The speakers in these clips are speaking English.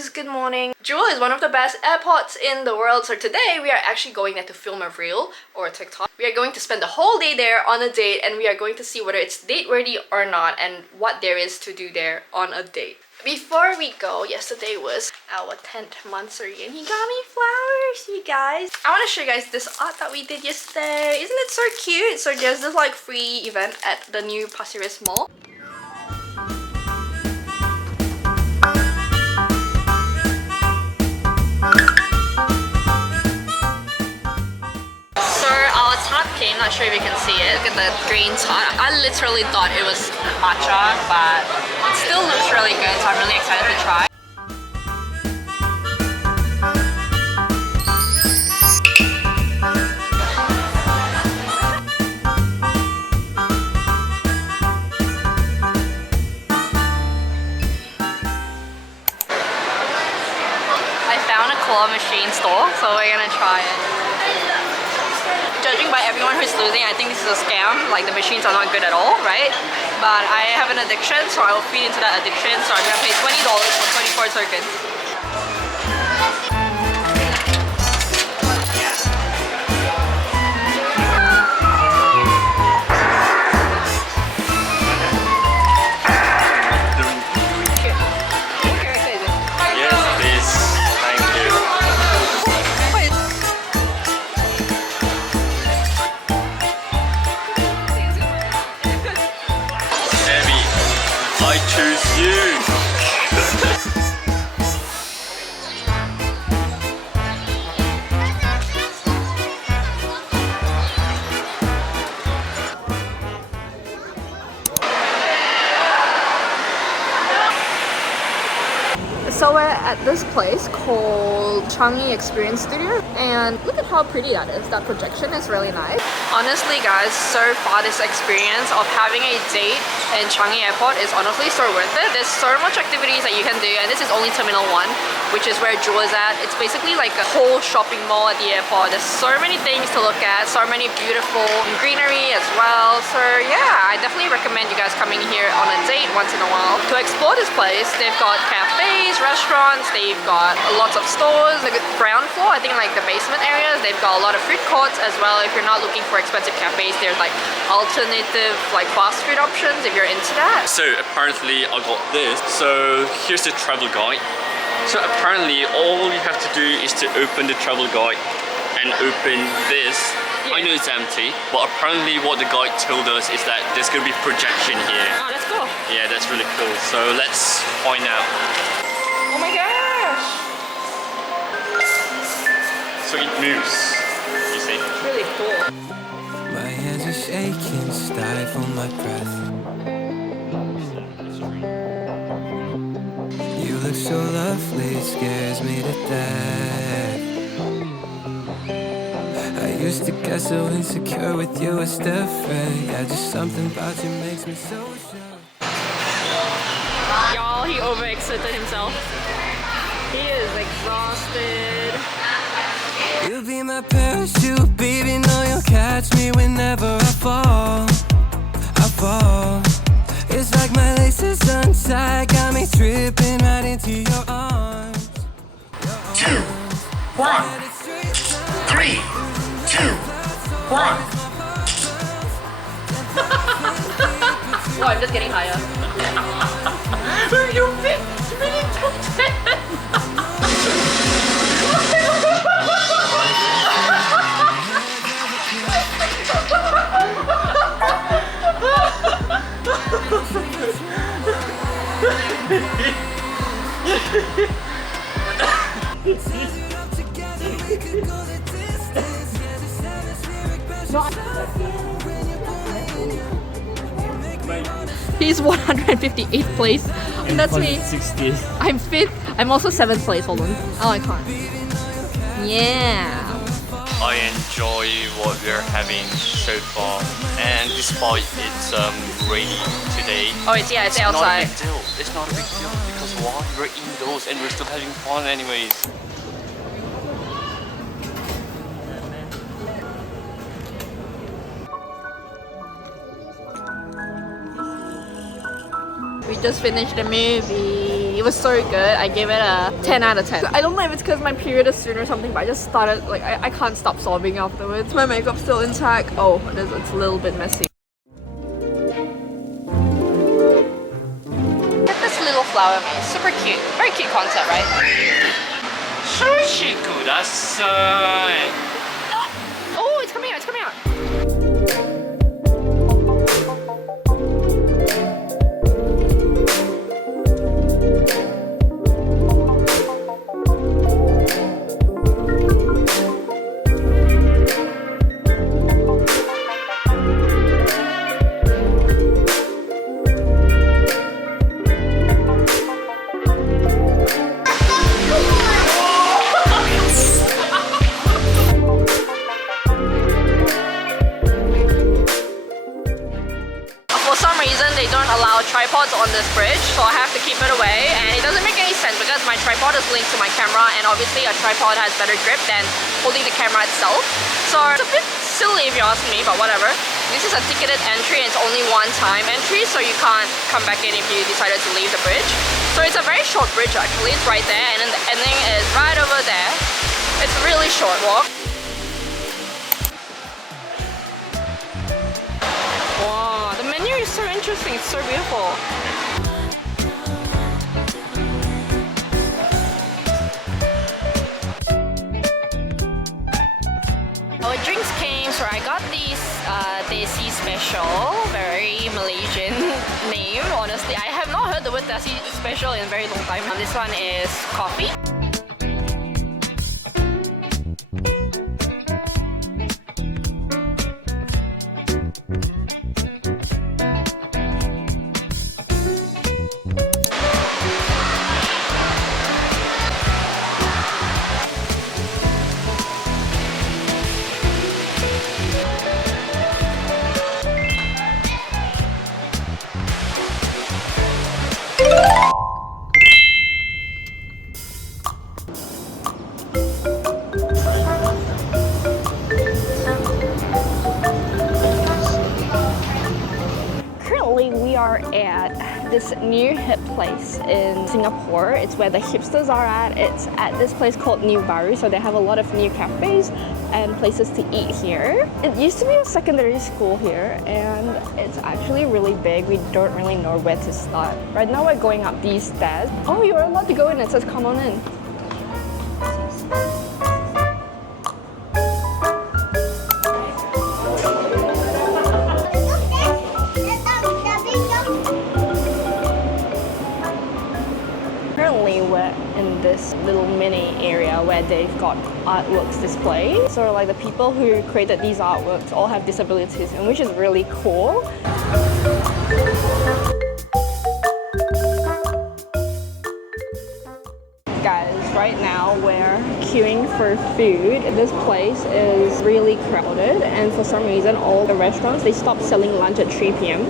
guys, good morning. Jewel is one of the best airports in the world, so today we are actually going there to film a reel or a TikTok. We are going to spend the whole day there on a date, and we are going to see whether it's date worthy or not and what there is to do there on a date. Before we go, yesterday was our 10th monthsary and he got me flowers, you guys. I want to show you guys this art that we did yesterday. Isn't it so cute? So there's this like free event at the new Pasir Ris Mall. I'm not sure if you can see it. Look at the green tart. I literally thought it was matcha, but it still looks really good, so I'm really excited to try. I found a claw machine store, so we're gonna try it. Judging by everyone who's losing, I think this is a scam. Like, the machines are not good at all, right? But I have an addiction, so I will feed into that addiction. So I'm gonna pay $20 for 24 tokens. So we're at this place called Changi Experience Studio, and look at how pretty that is. That projection is really nice. Honestly guys, so far this experience of having a date in Changi Airport is honestly so worth it. There's so much activities that you can do, and this is only Terminal 1, which is where Jewel is at. It's basically like a whole shopping mall at the airport. There's so many things to look at, so many beautiful greenery as well. So yeah, I definitely recommend you guys coming here on a date once in a while. To explore this place, they've got cafes, restaurants, they've got lots of stores. The ground floor, I think like the basement areas, they've got a lot of food courts as well. If you're not looking for expensive cafes, there's like alternative like fast food options if you're into that. So apparently I got this. So here's the travel guide. So apparently all you have to do is to open the travel guide and open this. Yeah. I know it's empty, but apparently what the guide told us is that there's going to be projection here. Oh, that's cool. Yeah, that's really cool. So let's find out. Oh my gosh! So it moves, you see? It's really cool. My hands are shaking, stifle my breath. You look so lovely, it scares me to death. I used to get so insecure with you, it's different. Yeah, just something about you makes me so sure. Y'all, he overexerted himself. He is exhausted. You'll be my parachute, baby, know you'll catch me whenever I fall. I fall. It's like my laces untied, got me tripping right into your arms. 2, 1, 3, 2, 1. Oh, I'm just getting higher. You fit really top 10. He's 158th place. And that's me. 60th. I'm 5th. I'm also 7th place. Hold on. Oh, I can't. Yeah. I enjoy what we're having so far, and despite it's rainy today. Oh, it's outside. Not a big deal. It's not a big deal because why? We're indoors and we're still having fun anyways. We just finished the movie. tea. It was so good. I gave it a 10 out of 10. I don't know if it's because my period is soon or something, but I just started, like, I can't stop sobbing afterwards. My makeup's still intact. Oh, it's a little bit messy. Look at this little flower maze. Super cute. Very cute concept, right? Sushi kudasai. Oh, it's coming out, it's coming out. Tripods on this bridge, so I have to keep it away, and it doesn't make any sense because my tripod is linked to my camera, and obviously a tripod has better grip than holding the camera itself. So it's a bit silly if you ask me, but whatever. This is a ticketed entry and it's only one-time entry, so you can't come back in if you decided to leave the bridge. So it's a very short bridge actually, it's right there, and then the ending is right over there. It's a really short walk. Wow, the menu is so interesting, it's so beautiful. Our drinks came, so I got these Desi Special, very Malaysian name, honestly. I have not heard the word Desi Special in a very long time. This one is coffee. We are at this new hip place in Singapore. It's where the hipsters are at. It's at this place called New Bahru, so they have a lot of new cafes and places to eat here. It used to be a secondary school here, and it's actually really big. We don't really know where to start. Right now we're going up these stairs. Oh, you're allowed to go in. It says come on in. We're in this little mini area where they've got artworks displayed. So like the people who created these artworks all have disabilities, and which is really cool. Guys, right now we're queuing for food. This place is really crowded, and for some reason all the restaurants, they stop selling lunch at 3 p.m.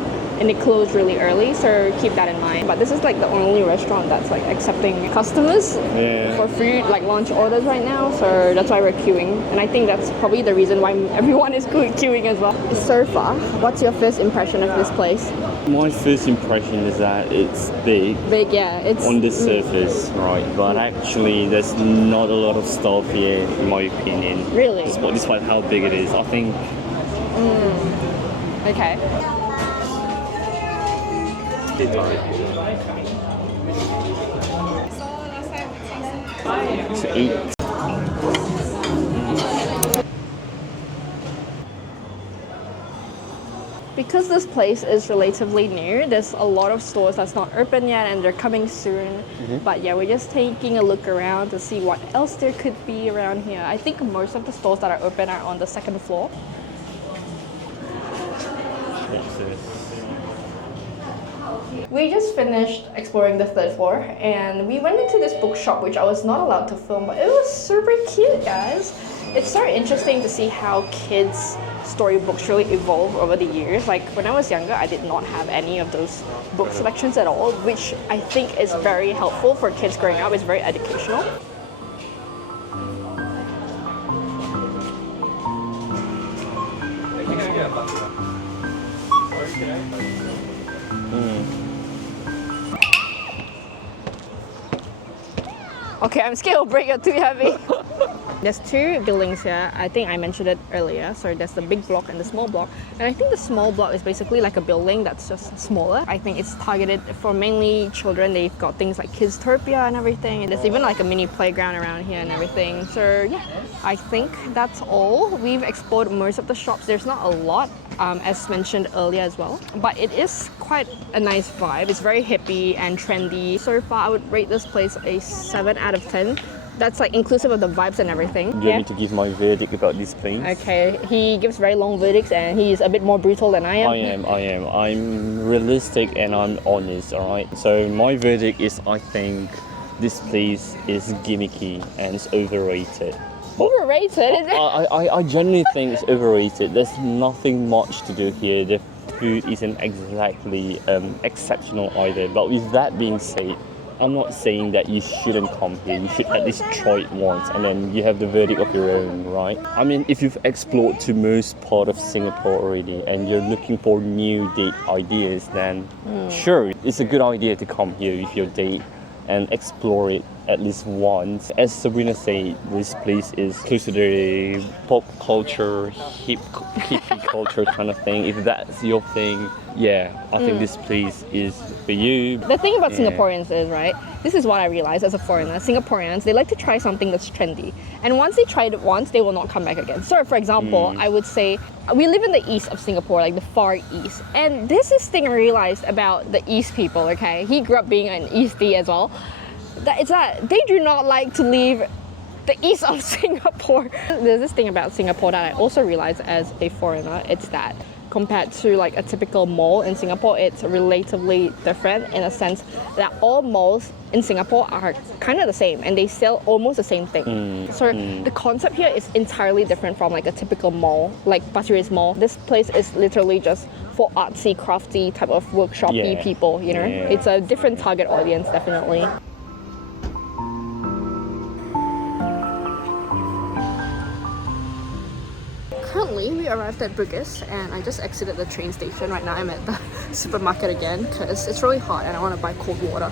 and they close really early, so keep that in mind. But this is like the only restaurant that's like accepting customers for food, like lunch orders right now, so that's why we're queuing. And I think that's probably the reason why everyone is queuing as well. So far, what's your first impression of this place? My first impression is that it's big. Big, yeah. It's on the surface, right? But actually, there's not a lot of stuff here, in my opinion. Really? Despite how big it is, I think. Okay. To eat. Because this place is relatively new, there's a lot of stores that's not open yet and they're coming soon. But yeah, we're just taking a look around to see what else there could be around here. I think most of the stores that are open are on the second floor. We just finished exploring the third floor and we went into this bookshop, which I was not allowed to film, but it was super cute, guys. It's so interesting to see how kids' storybooks really evolve over the years. Like when I was younger, I did not have any of those book selections at all, which I think is very helpful for kids growing up. It's very educational. Okay, I'm scared it'll break, you're too heavy. There's two buildings here. I think I mentioned it earlier. So there's the big block and the small block. And I think the small block is basically like a building that's just smaller. I think it's targeted for mainly children. They've got things like Kids-topia and everything. And there's even like a mini playground around here and everything. So yeah, I think that's all. We've explored most of the shops. There's not a lot, as mentioned earlier as well. But it is quite a nice vibe. It's very hippie and trendy. So far, I would rate this place a 7 out of 10. That's like inclusive of the vibes and everything. You want me to give my verdict about this place? Okay, he gives very long verdicts and he's a bit more brutal than I am. I am. I'm realistic and I'm honest, alright? So my verdict is I think this place is gimmicky and it's overrated. Overrated, is it? I genuinely think it's overrated. There's nothing much to do here. The food isn't exactly exceptional either. But with that being said, I'm not saying that you shouldn't come here. You should at least try it once and then you have the verdict of your own, right? I mean, if you've explored to most part of Singapore already and you're looking for new date ideas, then sure, it's a good idea to come here with your date and explore it at least once. As Sabrina said, this place is close to the pop culture, hippie culture kind of thing. If that's your thing, yeah, I think this place is for you. The thing about Singaporeans is, right, this is what I realized as a foreigner. Singaporeans, they like to try something that's trendy. And once they tried it once, they will not come back again. So for example, I would say, we live in the east of Singapore, like the far east. And this is the thing I realized about the east people, okay? He grew up being an Eastie as well. That they do not like to leave the east of Singapore. There's this thing about Singapore that I also realized as a foreigner. It's that compared to like a typical mall in Singapore, it's relatively different in a sense that all malls in Singapore are kind of the same and they sell almost the same thing. So the concept here is entirely different from like a typical mall, like Pasir Ris Mall. This place is literally just for artsy, crafty type of workshopy people, you know? It's a different target audience, definitely. Currently, we arrived at Bugis and I just exited the train station. Right now I'm at the supermarket again because it's really hot and I want to buy cold water.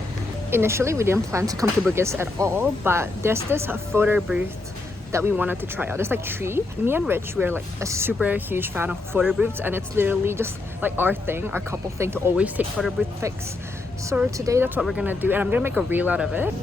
Initially, we didn't plan to come to Bugis at all, but there's this photo booth that we wanted to try out. There's like 3. Me and Rich, we're like a super huge fan of photo booths and it's literally just like our thing, our couple thing to always take photo booth pics. So today that's what we're gonna do and I'm gonna make a reel out of it.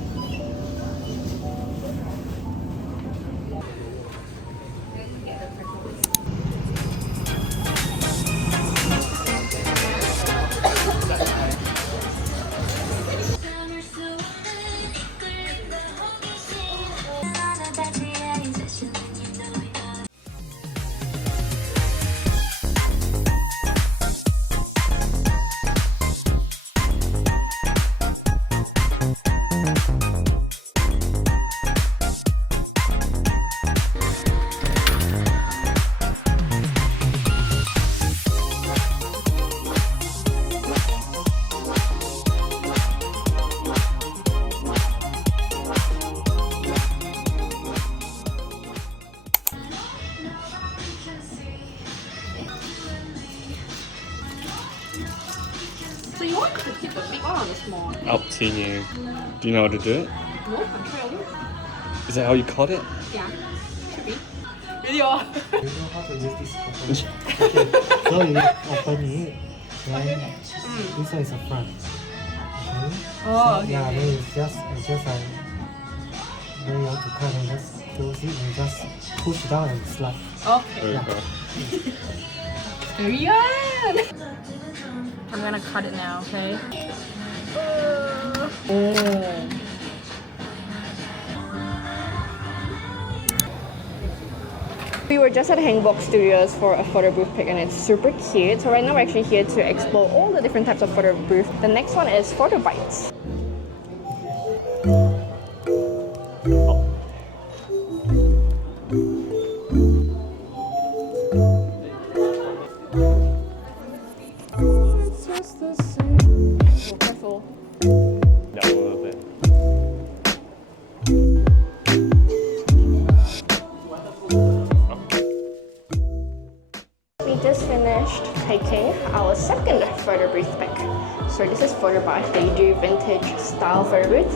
So you want to keep the big one or the small? Up to you. Do you know how to do it? No, I'm sure I will. Is that how you cut it? Yeah, should be. Video. You know how to use this button? Okay, so you open it, then this one is the front. Okay? Oh, okay. Yeah, then it's just like when you want to cut and just close it and just push down and slide. Okay. Very good. I'm gonna cut it now, okay? Oh. We were just at Hangbok Studios for a photo booth pic and it's super cute. So right now we're actually here to explore all the different types of photo booths. The next one is Photo Bites. It's just the same. Oh, careful. No, a little bit. We just finished taking our second photo booth pic. So this is Photo Bar. They do vintage style photo booths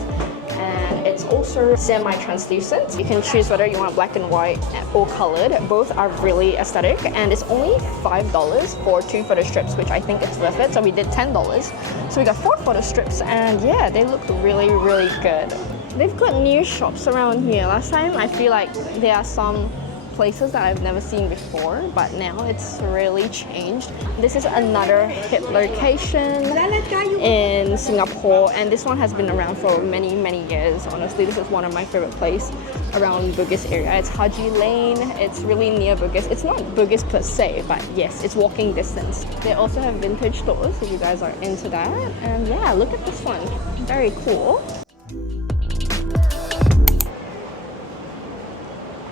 and and it's also semi-translucent. You can choose whether you want black and white or colored. Both are really aesthetic, and it's only $5 for 2 photo strips, which I think it's worth it. So we did $10. So we got 4 photo strips, and yeah, they look really, really good. They've got new shops around here. Last time I feel like there are some places that I've never seen before, but now it's really changed. This is another hit location in Singapore, and this one has been around for many, many years. Honestly, this is one of my favorite places around Bugis area. It's Haji Lane. It's really near Bugis. It's not Bugis per se, but yes, it's walking distance. They also have vintage stores if you guys are into that. And yeah, look at this one. Very cool.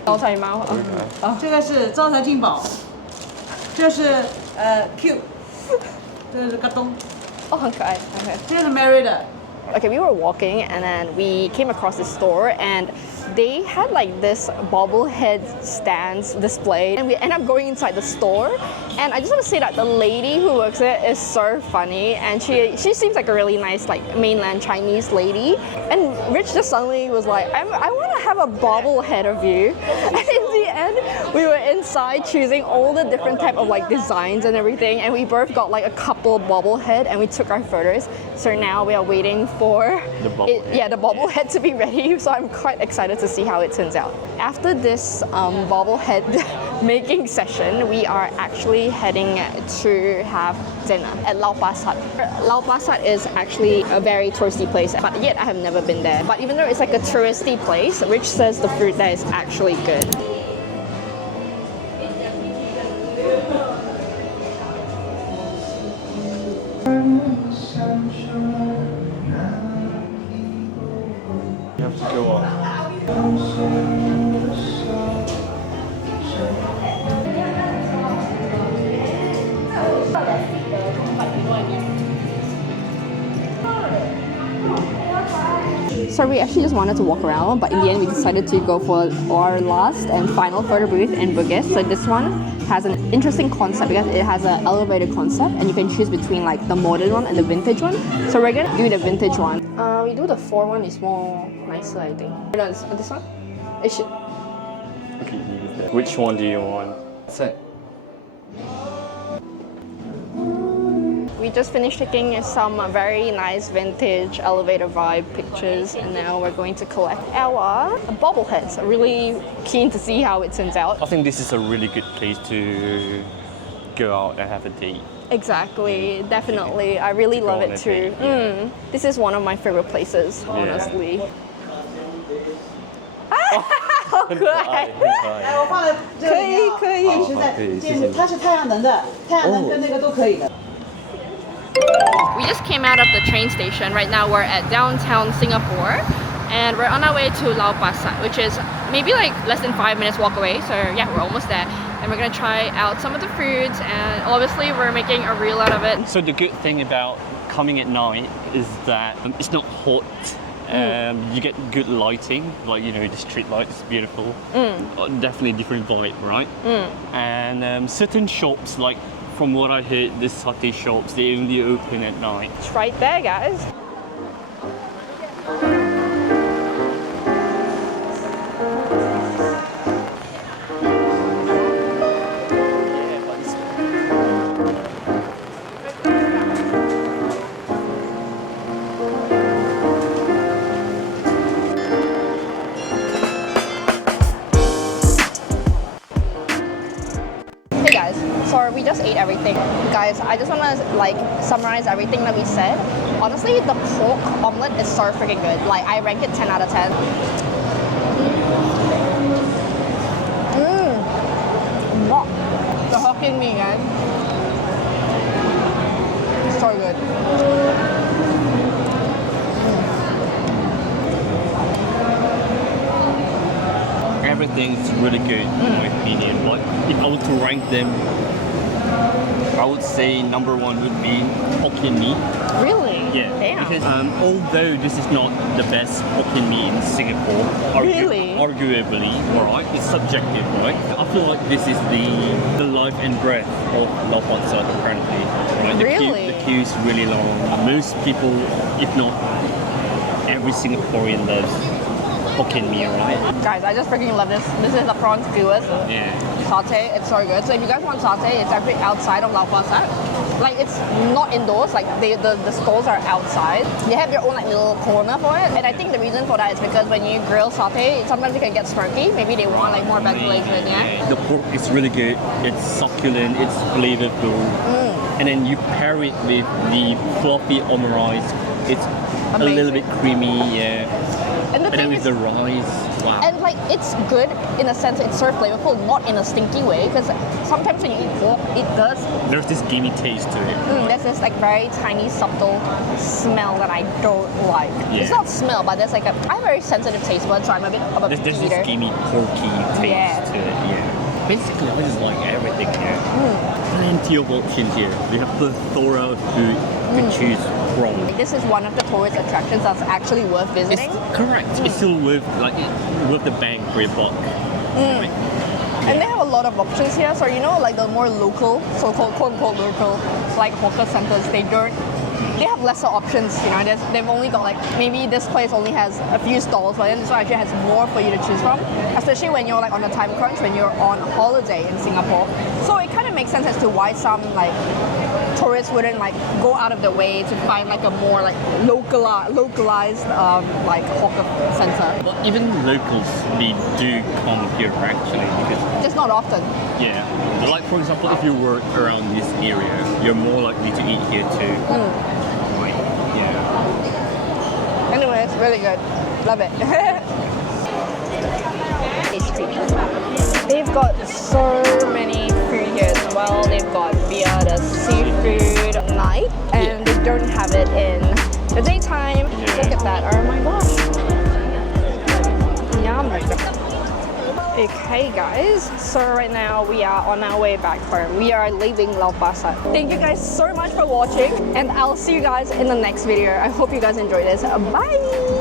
招财猫啊，这个是招财进宝，这是Q， 这是嘎咚，哦，很可爱。Okay. 这是 Mary 的。 Okay, we were walking and then we came across this store and they had like this bobblehead stands displayed, and we end up going inside the store. And I just want to say that the lady who works there is so funny, and she seems like a really nice like mainland Chinese lady. And Rich just suddenly was like, I want to have a bobblehead of you. And in the end, we were inside choosing all the different type of like designs and everything, and we both got like a couple bobblehead and we took our photos. So now we are waiting for The bobblehead. the bobblehead to be ready. So I'm quite excited to see how it turns out. After this bobblehead making session, we are actually heading to have dinner at Lau Pa Sat. Lau Pa Sat is actually a very touristy place, but yet I have never been there. But even though it's like a touristy place, Rich says the food there is actually good. You have to go up. So we actually just wanted to walk around, but in the end we decided to go for our last and final photo booth in Bugis. So this one has an interesting concept because it has an elevated concept, and you can choose between like the modern one and the vintage one. So we're gonna do the vintage one. We do the 4 one, is more nicer, I think. No, this one? It should. Okay, which one do you want? So, We just finished taking some very nice vintage elevator vibe pictures, and now we're going to collect our bobbleheads. I'm really keen to see how it turns out. I think this is a really good place to go out and have a date. Exactly, definitely. I really To go love on it a too. date, yeah. This is one of my favorite places, honestly. 好可爱。我放在这里面啊可以是在它是太阳能的，太阳能跟那个都可以的。 We just came out of the train station. Right now we're at downtown Singapore, and we're on our way to Lau Pa Sat, which is maybe like less than 5 minutes walk away. So yeah, we're almost there. And we're gonna try out some of the foods, and obviously we're making a reel out of it. So the good thing about coming at night is that it's not hot. You get good lighting, like you know the street light is beautiful. Definitely different vibe, right? And certain shops, like from what I heard, the satay shops, they only open at night. It's right there, guys. Hey guys, so we just ate everything. Guys, I just want to like summarize everything that we said. Honestly, the pork omelette is so freaking good. Like, I rank it 10 out of 10. The Hokkien mee, guys. It's so good. Everything's really good in my opinion. Like if I were to rank them, I would say number 1 would be Hokkien mee. Really? Yeah. Damn. Because although this is not the best Hokkien mee in Singapore, Really? arguably, alright, it's subjective, right? I feel like this is the life and breath of Lau Pa Sat apparently. Right? Really? The queue is really long. Most people, if not every Singaporean, loves Hokkien Mee, right? Guys, I just freaking love this. This is the prawn skewers. Yeah. Satay, it's so good. So if you guys want satay, it's actually outside of Lau Pa Sat. Like it's not indoors, like the stalls are outside. They have their own like little corner for it. And I think the reason for that is because when you grill satay, sometimes it can get smoky. Maybe they want like more ventilation, yeah? The pork is really good. It's succulent, it's flavorful. And then you pair it with the fluffy omurice. It's a little bit creamy, yeah. And then with the rice, wow. And like it's good in a sense it's so flavorful, not in a stinky way. Because sometimes when you eat pork, it does. There's this gamey taste to it. There's this like very tiny subtle smell that I don't like. Yeah. It's not smell, but there's like I have a very sensitive taste bud, so I'm a bit of a There's picky this eater. gamey porky taste to it, yeah. Basically, I just like everything here. Plenty of options here. We have plethora of food to choose from. This is one of the tourist attractions that's actually worth visiting. It's correct. It's still worth the bang for your buck. Right? And they have a lot of options here. So you know, like the more local, so-called quote-unquote local, like hawker centers, they have lesser options, you know. They've only got like, maybe this place only has a few stalls, but then this one actually has more for you to choose from, especially when you're like on a time crunch, when you're on holiday in Singapore. So it kind of makes sense as to why some like tourists wouldn't like go out of their way to find like a more like localized like hawker center. But even locals, they do come here actually because Just not often. yeah. Like for example, if you work around this area, you're more likely to eat here too. Right. Yeah. Anyway, it's really good. Love it. They've got so many food here as well. They've got beer, there's seafood at night, and they don't have it in the daytime. Look at that. Oh my gosh. Yum. Okay guys, so right now we are on our way back home. We are leaving Lau Pa Sat. Thank you guys so much for watching, and I'll see you guys in the next video. I hope you guys enjoyed this. Bye!